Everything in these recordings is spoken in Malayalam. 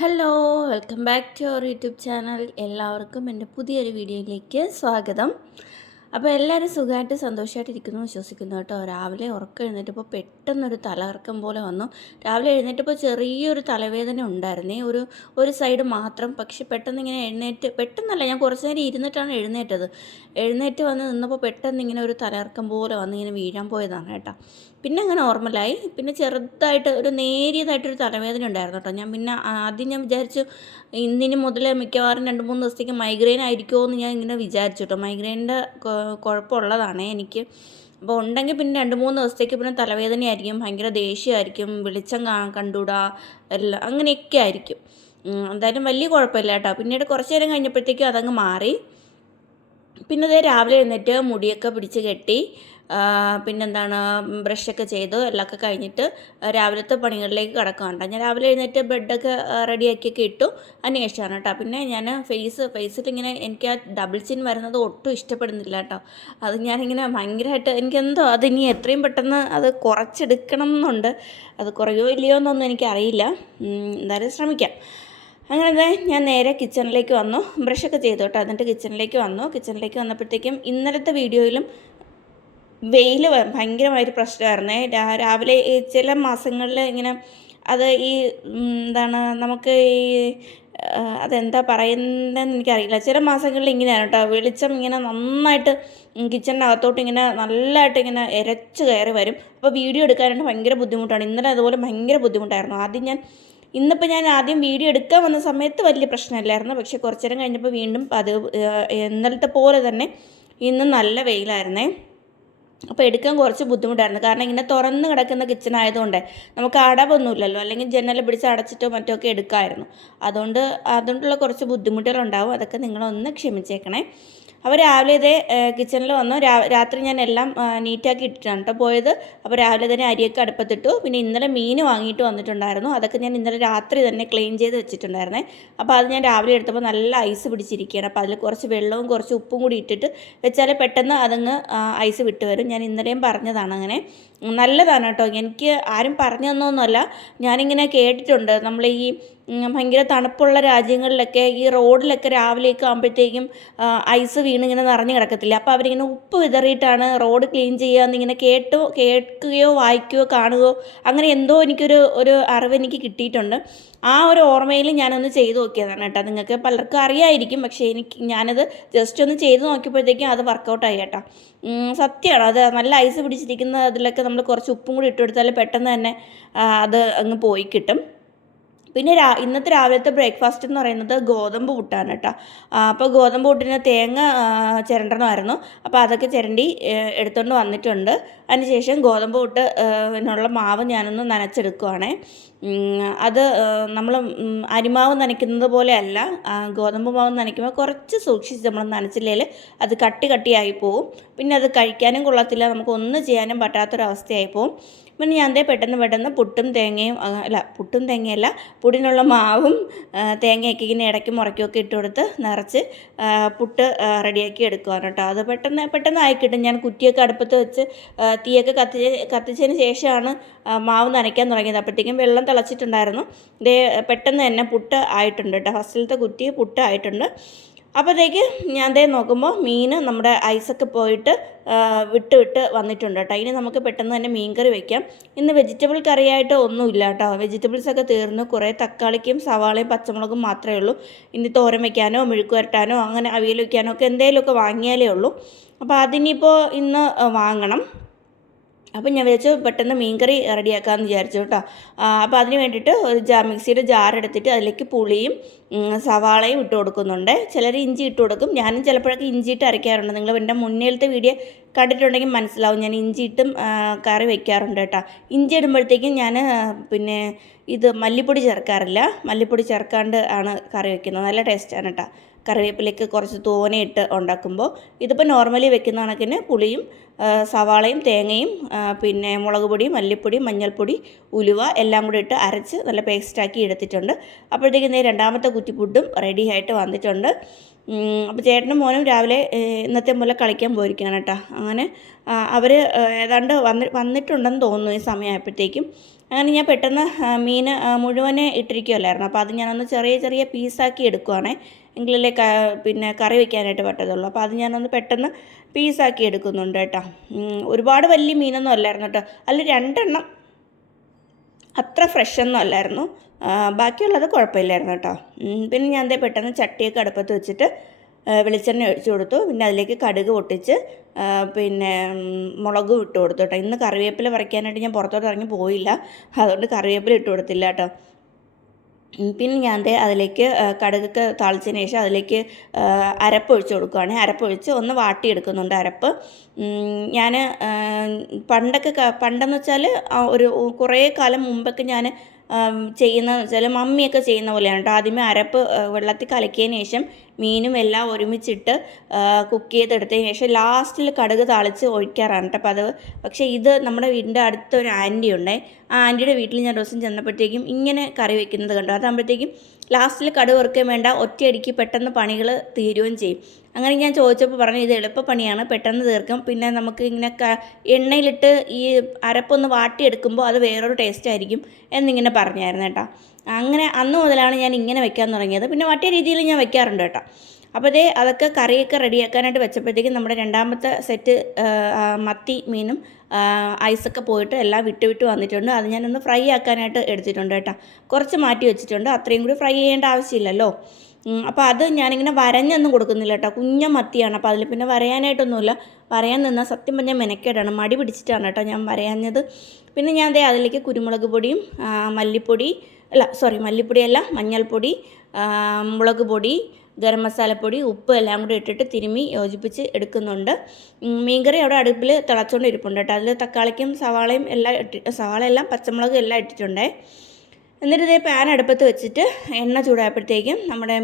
Hello welcome back to our YouTube channel. എല്ലാവർക്കും എൻ്റെ പുതിയൊരു വീഡിയോയിലേക്ക് സ്വാഗതം. അപ്പോൾ എല്ലാവരും സുഖമായിട്ട് സന്തോഷമായിട്ടിരിക്കുന്നു വിശ്വസിക്കുന്നു കേട്ടോ. രാവിലെ ഉറക്കം എഴുന്നേറ്റപ്പോൾ പെട്ടെന്നൊരു തലകറക്കം പോലെ വന്നു. രാവിലെ എഴുന്നേറ്റപ്പോൾ ചെറിയൊരു തലവേദന ഉണ്ടായിരുന്നേ, ഒരു സൈഡ് മാത്രം. പക്ഷെ പെട്ടെന്ന് ഇങ്ങനെ പെട്ടെന്നല്ല, ഞാൻ കുറച്ച് നേരം ഇരുന്നിട്ടാണ് എഴുന്നേറ്റ് വന്ന് നിന്നപ്പോൾ പെട്ടെന്ന് ഇങ്ങനെ ഒരു തലകറക്കം പോലെ വന്ന് ഇങ്ങനെ വീഴാൻ പോയതാണ് കേട്ടോ. പിന്നെ അങ്ങനെ നോർമലായി. പിന്നെ ചെറുതായിട്ട് ഒരു നേരിയതായിട്ടൊരു തലവേദന ഉണ്ടായിരുന്നു കേട്ടോ. പിന്നെ ആദ്യം ഞാൻ വിചാരിച്ചു ഇന്നിനി മുതൽ മിക്കവാറും 2-3 ദിവസത്തേക്ക് മൈഗ്രെയിൻ ആയിരിക്കുമോ എന്ന് ഞാൻ ഇങ്ങനെ വിചാരിച്ചു കേട്ടോ. മൈഗ്രെയിൻ്റെ കുഴപ്പമുള്ളതാണേ എനിക്ക്. അപ്പോൾ ഉണ്ടെങ്കിൽ പിന്നെ 2-3 ദിവസത്തേക്ക് പിന്നെ തലവേദനയായിരിക്കും, ഭയങ്കര ദേഷ്യമായിരിക്കും, വെളിച്ചം കണ്ടുകൂടാ, എല്ലാം അങ്ങനെയൊക്കെ ആയിരിക്കും. എന്തായാലും വലിയ കുഴപ്പമില്ല കേട്ടോ. പിന്നീട് കുറച്ച് നേരം കഴിഞ്ഞപ്പോഴത്തേക്കും അതങ്ങ് മാറി. പിന്നെ അതേ രാവിലെ എഴുന്നേറ്റ് മുടിയൊക്കെ പിടിച്ച് കെട്ടി, പിന്നെന്താണ് ബ്രഷൊക്കെ ചെയ്തു എല്ലാമൊക്കെ കഴിഞ്ഞിട്ട് രാവിലത്തെ പണികളിലേക്ക് കിടക്കുകയാണ്. ഞാൻ രാവിലെ എഴുന്നേറ്റ് ബെഡൊക്കെ റെഡിയാക്കിയൊക്കെ ഇട്ടു. അതിന് ശേഷമാണ് കേട്ടോ. പിന്നെ ഞാൻ ഫേസിലിങ്ങനെ എനിക്ക് ആ ഡബിൾ ചിൻ വരുന്നത് ഒട്ടും ഇഷ്ടപ്പെടുന്നില്ല കേട്ടോ. അത് ഞാനിങ്ങനെ ഭയങ്കരമായിട്ട് എനിക്കെന്തോ അതിനി എത്രയും പെട്ടെന്ന് അത് കുറച്ചെടുക്കണം എന്നുണ്ട്. അത് കുറയോ ഇല്ലയോ എന്നൊന്നും എനിക്കറിയില്ല. എന്തായാലും ശ്രമിക്കാം. അങ്ങനെ ഞാൻ നേരെ കിച്ചണിലേക്ക് വന്നു. ബ്രഷൊക്കെ ചെയ്തു കേട്ടോ. എന്നിട്ട് കിച്ചണിലേക്ക് വന്നപ്പോഴത്തേക്കും ഇന്നലത്തെ വീഡിയോയിലും വെയിൽ ഭയങ്കരമായൊരു പ്രശ്നമായിരുന്നേ. രാവിലെ ഈ ചില മാസങ്ങളിൽ ഇങ്ങനെ അത് എന്താണ് നമുക്ക് അതെന്താ പറയുന്നതെന്ന് എനിക്കറിയില്ല. ചില മാസങ്ങളിൽ ഇങ്ങനെയാണ് കേട്ടോ. വെളിച്ചം ഇങ്ങനെ നന്നായിട്ട് കിച്ചണിൻ്റെ അകത്തോട്ട് ഇങ്ങനെ നല്ലതായിട്ട് ഇങ്ങനെ ഇരച്ച് കയറി വരും. അപ്പോൾ വീഡിയോ എടുക്കാനായിട്ട് ഭയങ്കര ബുദ്ധിമുട്ടാണ്. ഇന്നലെ അതുപോലെ ഭയങ്കര ബുദ്ധിമുട്ടായിരുന്നു. ഇന്നിപ്പോൾ ഞാൻ ആദ്യം വീഡിയോ എടുക്കാൻ വന്ന സമയത്ത് വലിയ പ്രശ്നമില്ലായിരുന്നു. പക്ഷേ കുറച്ച് നേരം കഴിഞ്ഞപ്പോൾ വീണ്ടും ഇന്നലത്തെ പോലെ തന്നെ ഇന്ന് നല്ല വെയിലായിരുന്നേ. അപ്പോൾ എടുക്കാൻ കുറച്ച് ബുദ്ധിമുട്ടായിരുന്നു. കാരണം ഇങ്ങനെ തുറന്ന് കിടക്കുന്ന കിച്ചൺ ആയതുകൊണ്ട് നമുക്ക് അടവൊന്നുമില്ലല്ലോ, അല്ലെങ്കിൽ ജനൽ പിടിച്ച് അടച്ചിട്ടോ മറ്റോ ഒക്കെ എടുക്കാമായിരുന്നു. അതുകൊണ്ടുള്ള കുറച്ച് ബുദ്ധിമുട്ടുകളുണ്ടാവും. അതൊക്കെ നിങ്ങളൊന്ന് ക്ഷമിച്ചേക്കണേ. അപ്പോൾ രാവിലെ ഇതേ കിച്ചണിൽ വന്നു. രാത്രി ഞാൻ എല്ലാം നീറ്റാക്കി ഇട്ടിട്ടാണ് കേട്ടോ പോയത്. അപ്പോൾ രാവിലെ തന്നെ അരിയൊക്കെ അടുപ്പത്തിട്ടു. പിന്നെ ഇന്നലെ മീൻ വാങ്ങിയിട്ട് വന്നിട്ടുണ്ടായിരുന്നു. അതൊക്കെ ഞാൻ ഇന്നലെ രാത്രി തന്നെ ക്ലീൻ ചെയ്ത് വെച്ചിട്ടുണ്ടായിരുന്നേ. അപ്പോൾ അത് ഞാൻ രാവിലെ എടുത്തപ്പോൾ നല്ല ഐസ് പിടിച്ചിരിക്കുകയാണ്. അപ്പോൾ അതിൽ കുറച്ച് വെള്ളവും കുറച്ച് ഉപ്പും കൂടി ഇട്ടിട്ട് വെച്ചാൽ പെട്ടെന്ന് അതങ്ങ് ഐസ് വിട്ട് വരും. ഞാൻ ഇന്നലെയും പറഞ്ഞതാണ് അങ്ങനെ. നല്ലതാണ് കേട്ടോ. എനിക്ക് ആരും പറഞ്ഞു തന്നൊന്നുമല്ല, ഞാനിങ്ങനെ കേട്ടിട്ടുണ്ട്. നമ്മൾ ഭയങ്കര തണുപ്പുള്ള രാജ്യങ്ങളിലൊക്കെ ഈ റോഡിലൊക്കെ രാവിലെയൊക്കെ ആകുമ്പോഴത്തേക്കും ഐസ് വീണിങ്ങനെ നിറഞ്ഞു കിടക്കത്തില്ല. അപ്പോൾ അവരിങ്ങനെ ഉപ്പ് വിതറിയിട്ടാണ് റോഡ് ക്ലീൻ ചെയ്യുക എന്നിങ്ങനെ കേൾക്കുകയോ വായിക്കുകയോ കാണുകയോ അങ്ങനെ എന്തോ ഒരു അറിവ് എനിക്ക് കിട്ടിയിട്ടുണ്ട്. ആ ഒരു ഓർമ്മയിൽ ഞാനൊന്ന് ചെയ്ത് നോക്കിയതാണ് കേട്ടോ. നിങ്ങൾക്ക് പലർക്കും അറിയായിരിക്കും, പക്ഷേ ഞാനത് ജസ്റ്റ് ഒന്ന് ചെയ്ത് നോക്കിയപ്പോഴത്തേക്കും അത് വർക്കൗട്ടായി കേട്ടോ. സത്യമാണ്. അത് നല്ല ഐസ് പിടിച്ചിരിക്കുന്ന അതിലൊക്കെ നമ്മൾ കുറച്ച് ഉപ്പും കൂടി ഇട്ട് കൊടുത്താൽ പെട്ടെന്ന് തന്നെ അത് അങ്ങ് പോയി കിട്ടും. പിന്നെ ഇന്നത്തെ രാവിലത്തെ ബ്രേക്ക്ഫാസ്റ്റ് എന്ന് പറയുന്നത് ഗോതമ്പ് പുട്ടാണ് കേട്ടോ. അപ്പോൾ ഗോതമ്പ് പുട്ടിന് തേങ്ങ ചിരണ്ടണമായിരുന്നു. അപ്പോൾ അതൊക്കെ ചിരണ്ടി എടുത്തുകൊണ്ട് വന്നിട്ടുണ്ട്. അതിനുശേഷം ഗോതമ്പ് പുട്ട് നുള്ള മാവ് ഞാനൊന്ന് നനച്ചെടുക്കുവാണേ. അത് നമ്മൾ അരിമാവ് നനയ്ക്കുന്നത് പോലെയല്ല, ഗോതമ്പ് മാവ് നനയ്ക്കുമ്പോൾ കുറച്ച് സൂക്ഷിച്ച് നമ്മൾ നനച്ചില്ലെങ്കിൽ അത് കട്ടിയായി പോവും. പിന്നെ അത് കഴിക്കാനും കൊള്ളത്തില്ല, നമുക്ക് ഒന്നും ചെയ്യാനും പറ്റാത്തൊരവസ്ഥയായി പോവും. പിന്നെ ഞാൻ പെട്ടെന്ന് പുട്ടും തേങ്ങയല്ല, പുടിനുള്ള മാവും തേങ്ങയൊക്കെ ഇങ്ങനെ ഇടയ്ക്ക് മുറയ്ക്കൊക്കെ ഇട്ട് കൊടുത്ത് നിറച്ച് പുട്ട് റെഡിയാക്കി എടുക്കുവാണ് കേട്ടോ. അത് പെട്ടെന്ന് ആയി കിട്ടും. ഞാൻ കുറ്റിയൊക്കെ അടുപ്പത്ത് വെച്ച് തീയൊക്കെ കത്തിച്ചതിന് ശേഷമാണ് മാവ് നനയ്ക്കാൻ തുടങ്ങിയത്. അപ്പോഴത്തേക്കും വെള്ളം തിളച്ചിട്ടുണ്ടായിരുന്നു. പെട്ടെന്ന് തന്നെ പുട്ട് ആയിട്ടുണ്ട് കേട്ടോ. ഫസ്റ്റിലത്തെ കുറ്റി പുട്ട് ആയിട്ടുണ്ട്. അപ്പോഴത്തേക്ക് ഞാൻ നോക്കുമ്പോൾ മീൻ നമ്മുടെ ഐസൊക്കെ പോയിട്ട് വിട്ട് വന്നിട്ടുണ്ട് കേട്ടോ. ഇനി നമുക്ക് പെട്ടെന്ന് തന്നെ മീൻ കറി വയ്ക്കാം. ഇന്ന് വെജിറ്റബിൾ കറിയായിട്ട് ഒന്നുമില്ല കേട്ടോ. വെജിറ്റബിൾസൊക്കെ തീർന്നു. കുറേ തക്കാളിക്കും സവാളയും പച്ചമുളകും മാത്രമേ ഉള്ളൂ. ഇനി തോരൻ വയ്ക്കാനോ മെഴുക്ക് വരട്ടാനോ അങ്ങനെ അവിയൽ വയ്ക്കാനോ ഒക്കെ എന്തെങ്കിലുമൊക്കെ വാങ്ങിയാലേ ഉള്ളൂ. അപ്പോൾ അതിനിപ്പോൾ ഇന്ന് വാങ്ങണം. അപ്പം ഞാൻ വിചാരിച്ചു പെട്ടെന്ന് മീൻകറി റെഡിയാക്കാമെന്ന് വിചാരിച്ചു കേട്ടോ. അപ്പോൾ അതിന് വേണ്ടിയിട്ട് ഒരു മിക്സിയുടെ ജാർ എടുത്തിട്ട് അതിലേക്ക് പുളിയും സവാളയും ഇട്ട് കൊടുക്കുന്നുണ്ട്. ചിലർ ഇഞ്ചി ഇട്ട് കൊടുക്കും. ഞാനും ചിലപ്പോഴൊക്കെ ഇഞ്ചിയിട്ട് അരയ്ക്കാറുണ്ട്. നിങ്ങൾ എൻ്റെ മുന്നേലത്തെ വീഡിയോ കണ്ടിട്ടുണ്ടെങ്കിൽ മനസ്സിലാവും, ഞാൻ ഇഞ്ചിയിട്ടും കറി വയ്ക്കാറുണ്ട് കേട്ടോ. ഇഞ്ചി ഇടുമ്പോഴത്തേക്കും ഞാൻ പിന്നെ മല്ലിപ്പൊടി ചേർക്കാറില്ല. മല്ലിപ്പൊടി ചേർക്കാണ്ട് ആണ് കറി വയ്ക്കുന്നത്. നല്ല ടേസ്റ്റാണ് കേട്ടോ. കറിവേപ്പിലേക്ക് കുറച്ച് തോനെയിട്ട് ഉണ്ടാക്കുമ്പോൾ. ഇതിപ്പോൾ നോർമലി വെക്കുന്ന കണക്കിന് പുളിയും സവാളയും തേങ്ങയും പിന്നെ മുളക് പൊടി, മല്ലിപ്പൊടി, മഞ്ഞൾപ്പൊടി, ഉലുവ എല്ലാം കൂടി ഇട്ട് അരച്ച് നല്ല പേസ്റ്റാക്കി എടുത്തിട്ടുണ്ട്. അപ്പോഴത്തേക്കും രണ്ടാമത്തെ കുറ്റിപ്പുട്ടും റെഡി ആയിട്ട് വന്നിട്ടുണ്ട്. അപ്പോൾ ചേട്ടനും മോനും രാവിലെ ഇന്നത്തെ പോലെ കളിക്കാൻ പോയിരിക്കുകയാണ് കേട്ടോ. അങ്ങനെ അവർ ഏതാണ്ട് വന്നിട്ടുണ്ടെന്ന് തോന്നുന്നു ഈ സമയമായപ്പോഴത്തേക്കും. അങ്ങനെ ഞാൻ പെട്ടെന്ന് മീൻ മുഴുവനെ ഇട്ടിരിക്കുമല്ലായിരുന്നു. അപ്പോൾ അത് ഞാനൊന്ന് ചെറിയ ചെറിയ പീസാക്കി എടുക്കുവാണേ, എങ്കിലല്ലേ പിന്നെ കറി വയ്ക്കാനായിട്ട് പറ്റത്തുള്ളൂ. അപ്പോൾ അത് ഞാനൊന്ന് പെട്ടെന്ന് പീസാക്കി എടുക്കുന്നുണ്ട് കേട്ടോ. ഒരുപാട് വലിയ മീനൊന്നും അല്ലായിരുന്നു കേട്ടോ. അതിൽ 2 എണ്ണം അത്ര ഫ്രഷൊന്നും അല്ലായിരുന്നു, ബാക്കിയുള്ളത് കുഴപ്പമില്ലായിരുന്നു കേട്ടോ. പിന്നെ ഞാൻ പെട്ടെന്ന് ചട്ടിയൊക്കെ അടുപ്പത്ത് വെച്ചിട്ട് വെളിച്ചെണ്ണ ഒഴിച്ചു കൊടുത്തു. പിന്നെ അതിലേക്ക് കടുക് പൊട്ടിച്ച് പിന്നെ മുളകും ഇട്ട് കൊടുത്തു കേട്ടോ. ഇന്ന് കറിവേപ്പില പറിക്കാനായിട്ട് ഞാൻ പുറത്തോട്ട് ഇറങ്ങി പോയില്ല, അതുകൊണ്ട് കറിവേപ്പില ഇട്ട് കൊടുത്തില്ല കേട്ടോ. പിന്നെ ഞാൻ അതിലേക്ക് കടുകൊക്കെ താളിച്ചതിന് ശേഷം അതിലേക്ക് അരപ്പൊഴിച്ച് കൊടുക്കുകയാണ്. അരപ്പൊഴിച്ച് ഒന്ന് വാട്ടിയെടുക്കുന്നുണ്ട് അരപ്പ്. ഞാൻ പണ്ടെന്ന് വെച്ചാൽ ഒരു കുറേ കാലം മുമ്പൊക്കെ ഞാൻ ചെയ്യുന്നതെന്ന് വെച്ചാൽ മമ്മിയൊക്കെ ചെയ്യുന്ന പോലെയാണ് കേട്ടോ. ആദ്യമേ അരപ്പ് വെള്ളത്തിൽ കലക്കിയതിന് ശേഷം മീനും എല്ലാം ഒരുമിച്ചിട്ട് കുക്ക് ചെയ്തെടുത്തതിന് ശേഷം ലാസ്റ്റിൽ കടുക് താളിച്ച് ഒഴിക്കാറാണ് കേട്ടോ പതിവ്. പക്ഷേ ഇത് നമ്മുടെ വീടിൻ്റെ അടുത്തൊരു ആൻറ്റി ഉണ്ടേ, ആ ആൻറ്റിയുടെ വീട്ടിൽ ഞാൻ ദിവസം ചെന്നപ്പോഴത്തേക്കും ഇങ്ങനെ കറി വയ്ക്കുന്നത് കണ്ടു. അതാകുമ്പോഴത്തേക്കും ലാസ്റ്റിൽ കടുക് വറുക്കുകയും വേണ്ട, ഒറ്റയടിക്ക് പെട്ടെന്ന് പണികൾ തീരുകയും ചെയ്യും. അങ്ങനെ ഞാൻ ചോദിച്ചപ്പോൾ പറഞ്ഞു ഇത് എളുപ്പപ്പണിയാണ്, പെട്ടെന്ന് തീർക്കും, പിന്നെ നമുക്ക് ഇങ്ങനെ എണ്ണയിലിട്ട് ഈ അരപ്പൊന്ന് വാട്ടിയെടുക്കുമ്പോൾ അത് വേറൊരു ടേസ്റ്റ് ആയിരിക്കും എന്നിങ്ങനെ പറഞ്ഞായിരുന്നു കേട്ടോ. അങ്ങനെ അന്ന് മുതലാണ് ഞാൻ ഇങ്ങനെ വെക്കാൻ തുടങ്ങിയത്. പിന്നെ മറ്റേ രീതിയിൽ ഞാൻ വെക്കാറുണ്ട് കേട്ടോ. അപ്പോൾ അതൊക്കെ കറിയൊക്കെ റെഡിയാക്കാനായിട്ട് വെച്ചപ്പോഴത്തേക്കും നമ്മുടെ രണ്ടാമത്തെ സെറ്റ് മത്തി മീനും ഐസൊക്കെ പോയിട്ട് എല്ലാം വിട്ട് വന്നിട്ടുണ്ട്. അത് ഞാനൊന്ന് ഫ്രൈ ആക്കാനായിട്ട് എടുത്തിട്ടുണ്ട് കേട്ടോ. കുറച്ച് മാറ്റി വെച്ചിട്ടുണ്ട്, അത്രയും കൂടി ഫ്രൈ ചെയ്യേണ്ട ആവശ്യമില്ലല്ലോ. അപ്പോൾ അത് ഞാനിങ്ങനെ വരഞ്ഞൊന്നും കൊടുക്കുന്നില്ല കേട്ടോ. കുഞ്ഞ മത്തിയാണ്, അപ്പോൾ അതിൽ പിന്നെ വരയാനായിട്ടൊന്നുമില്ല. വരയാൻ നിന്നാൽ സത്യം പറഞ്ഞാൽ മെനക്കേടാണ്, മടി പിടിച്ചിട്ടാണ് കേട്ടോ ഞാൻ വരയാഞ്ഞത്. പിന്നെ ഞാൻ അതിലേക്ക് കുരുമുളക് പൊടിയും മല്ലിപ്പൊടിയല്ല, മഞ്ഞൾപ്പൊടി, മുളക് പൊടി, ഗരം മസാലപ്പൊടി, ഉപ്പ് എല്ലാം കൂടി ഇട്ടിട്ട് തിരുമ്മി യോജിപ്പിച്ച് എടുക്കുന്നുണ്ട്. മീൻകറി അവിടെ അടുപ്പിൽ തിളച്ചുകൊണ്ട് ഇരിപ്പുണ്ട് കേട്ടോ. അതിൽ തക്കാളിക്കും സവാളയും എല്ലാം പച്ചമുളകും എല്ലാം ഇട്ടിട്ടുണ്ടേ. എന്നിട്ട് പാൻ അടുപ്പത്ത് വെച്ചിട്ട് എണ്ണ ചൂടായപ്പോഴത്തേക്കും നമ്മുടെ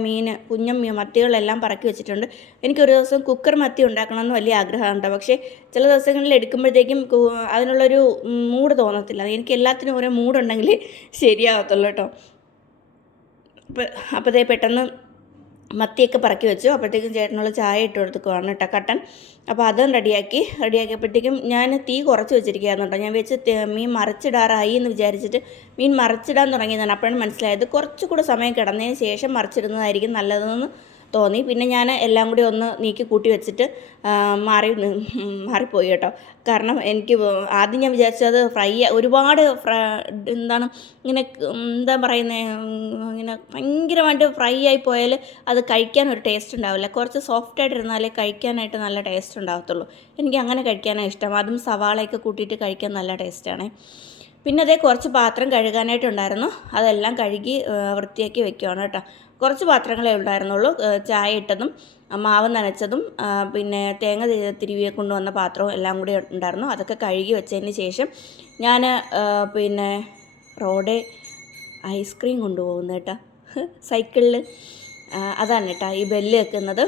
മത്തികളെല്ലാം പറക്കി വെച്ചിട്ടുണ്ട്. എനിക്കൊരു ദിവസം കുക്കർ മത്തി ഉണ്ടാക്കണമെന്ന് വലിയ ആഗ്രഹമുണ്ട്. പക്ഷേ ചില ദിവസങ്ങളിൽ എടുക്കുമ്പോഴത്തേക്കും അതിനുള്ളൊരു മൂഡ് തോന്നത്തില്ല. എനിക്ക് എല്ലാത്തിനും ഓരോ മൂഡുണ്ടെങ്കിൽ ശരിയാകത്തുള്ളൂ കേട്ടോ. അപ്പോൾ പെട്ടെന്ന് മത്തിയൊക്കെ പറക്കി വെച്ചു. അപ്പോഴത്തേക്കും ചേട്ടനുള്ള ചായ ഇട്ട് കൊടുക്കുകയാണ് കേട്ടോ, കട്ടൻ. അപ്പോൾ അതും റെഡിയാക്കിയപ്പോഴത്തേക്കും ഞാൻ തീ കുറച്ച് വെച്ചിരിക്കുകയായിരുന്നു കേട്ടോ. ഞാൻ മീൻ മറിച്ചിടാറായി എന്ന് വിചാരിച്ചിട്ട് മീൻ മറിച്ചിടാൻ തുടങ്ങിയതാണ്. അപ്പോഴാണ് മനസ്സിലായത് കുറച്ചുകൂടെ സമയം കിടന്നതിന് ശേഷം മറിച്ചിടുന്നതായിരിക്കും നല്ലതെന്ന് തോന്നി. പിന്നെ ഞാൻ എല്ലാം കൂടി ഒന്ന് നീക്കി കൂട്ടി വെച്ചിട്ട് മാറിപ്പോയി കേട്ടോ. കാരണം എനിക്ക് ആദ്യം ഞാൻ വിചാരിച്ചത് ഒരുപാട് ഇങ്ങനെ ഇങ്ങനെ ഭയങ്കരമായിട്ട് ഫ്രൈ ആയി പോയാൽ അത് കഴിക്കാൻ ഒരു ടേസ്റ്റ് ഉണ്ടാവില്ല. കുറച്ച് സോഫ്റ്റായിട്ടിരുന്നാലേ കഴിക്കാനായിട്ട് നല്ല ടേസ്റ്റ് ഉണ്ടാകത്തുള്ളൂ. എനിക്ക് അങ്ങനെ കഴിക്കാനാണ് ഇഷ്ടം. അതും സവാളയൊക്കെ കൂട്ടിയിട്ട് കഴിക്കാൻ നല്ല ടേസ്റ്റാണ്. പിന്നെ കുറച്ച് പാത്രം കഴുകാനായിട്ടുണ്ടായിരുന്നു, അതെല്ലാം കഴുകി വൃത്തിയാക്കി വെക്കുകയാണ് കേട്ടോ. കുറച്ച് പാത്രങ്ങളേ ഉണ്ടായിരുന്നുള്ളൂ, ചായ ഇട്ടതും മാവ് നനച്ചതും പിന്നെ തേങ്ങ തിരുവിയെ കൊണ്ടുവന്ന പാത്രവും എല്ലാം കൂടി ഉണ്ടായിരുന്നു. അതൊക്കെ കഴുകി വെച്ചതിന് ശേഷം ഞാൻ പിന്നെ റോഡേ ഐസ്ക്രീം കൊണ്ടുപോകുന്നു കേട്ടോ, സൈക്കിളിൽ. അതാണ് കേട്ടോ ഈ ബെല്ല് വെക്കുന്നത്.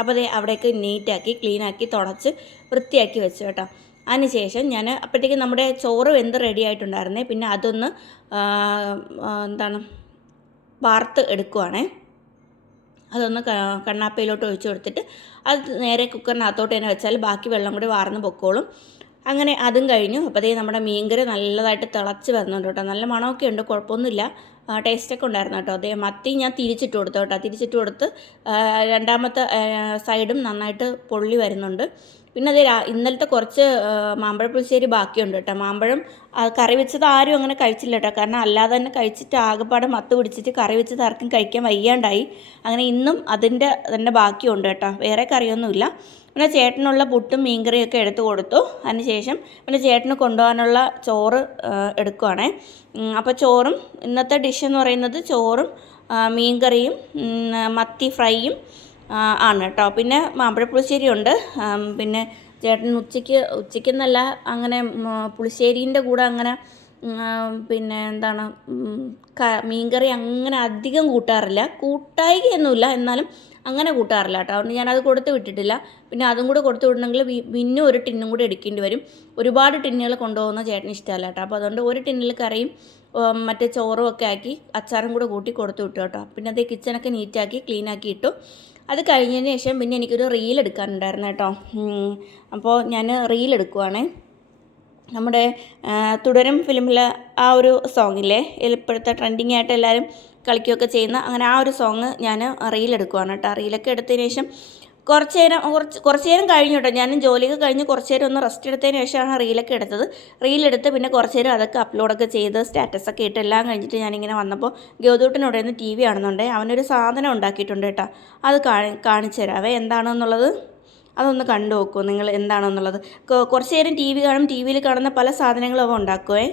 അപ്പോൾ അവിടേക്ക് നീറ്റാക്കി ക്ലീനാക്കി തുടച്ച് വൃത്തിയാക്കി വെച്ചു കേട്ടോ. അതിനുശേഷം ഞാൻ അപ്പോഴത്തേക്കും നമ്മുടെ ചോറ് വെന്ത് റെഡി ആയിട്ടുണ്ടായിരുന്നേ. പിന്നെ അതൊന്ന് വാർത്ത് എടുക്കുവാണേ. അതൊന്ന് കണ്ണാപ്പയിലോട്ട് ഒഴിച്ചു കൊടുത്തിട്ട് അത് നേരെ കുക്കറിനകത്തോട്ട് തന്നെ വെച്ചാൽ ബാക്കി വെള്ളം കൂടി വാർന്ന് പൊക്കോളും. അങ്ങനെ അതും കഴിഞ്ഞു. അപ്പോൾ നമ്മുടെ മീൻകറി നല്ലതായിട്ട് തിളച്ച് വരുന്നുണ്ട് കേട്ടോ. നല്ല മണമൊക്കെ ഉണ്ട്, കുഴപ്പമൊന്നുമില്ല, ടേസ്റ്റൊക്കെ ഉണ്ടായിരുന്നു കേട്ടോ. മത്തി ഞാൻ തിരിച്ചിട്ട് കൊടുത്ത് രണ്ടാമത്തെ സൈഡും നന്നായിട്ട് പൊള്ളി വരുന്നുണ്ട്. പിന്നെ ഇന്നലത്തെ കുറച്ച് മാമ്പഴ പുളിശ്ശേരി ബാക്കിയുണ്ട് കേട്ടോ. മാമ്പഴം കറി വെച്ചത് ആരും അങ്ങനെ കഴിച്ചില്ല കേട്ടോ. കാരണം അല്ലാതെ തന്നെ കഴിച്ചിട്ട് ആകെപ്പാടെ മത്ത് പിടിച്ചിട്ട് കറി വെച്ചത് ആർക്കും കഴിക്കാൻ വയ്യാണ്ടായി. അങ്ങനെ ഇന്നും അതിൻ്റെ തന്നെ ബാക്കിയുണ്ട് കേട്ടോ, വേറെ കറിയൊന്നുമില്ല. പിന്നെ ചേട്ടനുള്ള പുട്ടും മീൻകറിയൊക്കെ എടുത്തു കൊടുത്തു. അതിനുശേഷം പിന്നെ ചേട്ടന് കൊണ്ടുപോകാനുള്ള ചോറ് എടുക്കുവാണേ. അപ്പോൾ ചോറും ഇന്നത്തെ ഡിഷ് എന്ന് പറയുന്നത് ചോറും മീൻകറിയും മത്തി ഫ്രൈയും ആണ് കേട്ടോ. പിന്നെ മാമ്പഴപ്പുളിശ്ശേരി ഉണ്ട്. പിന്നെ ചേട്ടൻ ഉച്ചയ്ക്കെന്നല്ല, അങ്ങനെ പുളിശ്ശേരീൻ്റെ കൂടെ അങ്ങനെ പിന്നെ മീൻകറി അങ്ങനെ അധികം കൂട്ടാറില്ല. കൂട്ടായികയൊന്നുമില്ല, എന്നാലും അങ്ങനെ കൂട്ടാറില്ല കേട്ടോ. അതുകൊണ്ട് ഞാനത് കൊടുത്ത് വിട്ടിട്ടില്ല. പിന്നെ അതും കൂടെ കൊടുത്ത് വിടണമെങ്കിൽ പിന്നെ ഒരു ടിന്നും കൂടെ എടുക്കേണ്ടി വരും. ഒരുപാട് ടിന്നുകൾ കൊണ്ടുപോകുന്ന ചേട്ടന് ഇഷ്ടമല്ല കേട്ടോ. അപ്പോൾ അതുകൊണ്ട് ഒരു ടിന്നിൽ കറിയും മറ്റേ ചോറും ഒക്കെ ആക്കി അച്ചാറും കൂടെ കൂട്ടി കൊടുത്ത് വിട്ടു കേട്ടോ. പിന്നെ കിച്ചണൊക്കെ നീറ്റാക്കി ക്ലീനാക്കി ഇട്ടു. അത് കഴിഞ്ഞതിന് ശേഷം പിന്നെ എനിക്കൊരു റീൽ എടുക്കാനുണ്ടായിരുന്നു കേട്ടോ. അപ്പോൾ ഞാൻ റീൽ എടുക്കുവാണേ. നമ്മുടെ തുടരും ഫിലിമിലെ ആ ഒരു സോങ്ങില്ലേ, ഇപ്പോഴത്തെ ട്രെൻഡിങ് ആയിട്ട് എല്ലാവരും കളിക്കുകയൊക്കെ ചെയ്യുന്ന അങ്ങനെ ആ ഒരു സോങ് ഞാൻ റീലെടുക്കുവാണ് കേട്ടോ. റീലൊക്കെ എടുത്തതിന് ശേഷം കുറച്ച് നേരം കഴിഞ്ഞു കേട്ടോ. ഞാനും ജോലിയൊക്കെ കഴിഞ്ഞ് കുറച്ച് നേരം ഒന്ന് റെസ്റ്റ് എടുത്തതിന് ശേഷമാണ് റീലൊക്കെ എടുത്തത്. റീലെടുത്ത് പിന്നെ കുറച്ച് നേരം അതൊക്കെ അപ്ലോഡൊക്കെ ചെയ്ത് സ്റ്റാറ്റസൊക്കെ ഇട്ട് എല്ലാം കഴിഞ്ഞിട്ട് ഞാനിങ്ങനെ വന്നപ്പോൾ ഗൗതൂട്ടനോടെ നിന്ന് TV കാണുന്നുണ്ട്. അവനൊരു സാധനം ഉണ്ടാക്കിയിട്ടുണ്ട് കേട്ടോ. അത് കാണിച്ചു തരാവേ എന്താണെന്നുള്ളത്. അതൊന്ന് കണ്ടു നോക്കൂ നിങ്ങൾ എന്താണെന്നുള്ളത്. കുറച്ച് നേരം TV കാണും. TV യിൽ കാണുന്ന പല സാധനങ്ങളും അവ ഉണ്ടാക്കുവേ.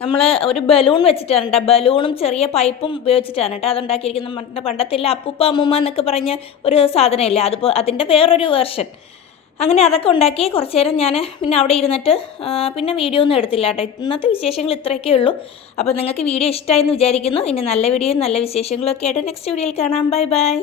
നമ്മൾ ഒരു ബലൂൺ വെച്ചിട്ടാണ് കേട്ടോ, ബലൂണും ചെറിയ പൈപ്പും ഉപയോഗിച്ചിട്ടാണ് കേട്ടോ അതുണ്ടാക്കിയിരിക്കുന്നത്. പണ്ടത്തില്ല അപ്പൂപ്പ അമ്മൂമ്മ എന്നൊക്കെ പറഞ്ഞ ഒരു സാധനമില്ലേ, അതിൻ്റെ വേറൊരു വേർഷൻ. അങ്ങനെ അതൊക്കെ ഉണ്ടാക്കി കുറച്ച് നേരം ഞാൻ പിന്നെ അവിടെ ഇരുന്നിട്ട് പിന്നെ വീഡിയോ ഒന്നും എടുത്തില്ല കേട്ടോ. ഇന്നത്തെ വിശേഷങ്ങൾ ഇത്രയൊക്കെ ഉള്ളൂ. അപ്പോൾ നിങ്ങൾക്ക് വീഡിയോ ഇഷ്ടമായെന്ന് വിചാരിക്കുന്നു. ഇനി നല്ല വീഡിയോയും നല്ല വിശേഷങ്ങളൊക്കെ ആയിട്ട് നെക്സ്റ്റ് വീഡിയോയിൽ കാണാം. Bye bye.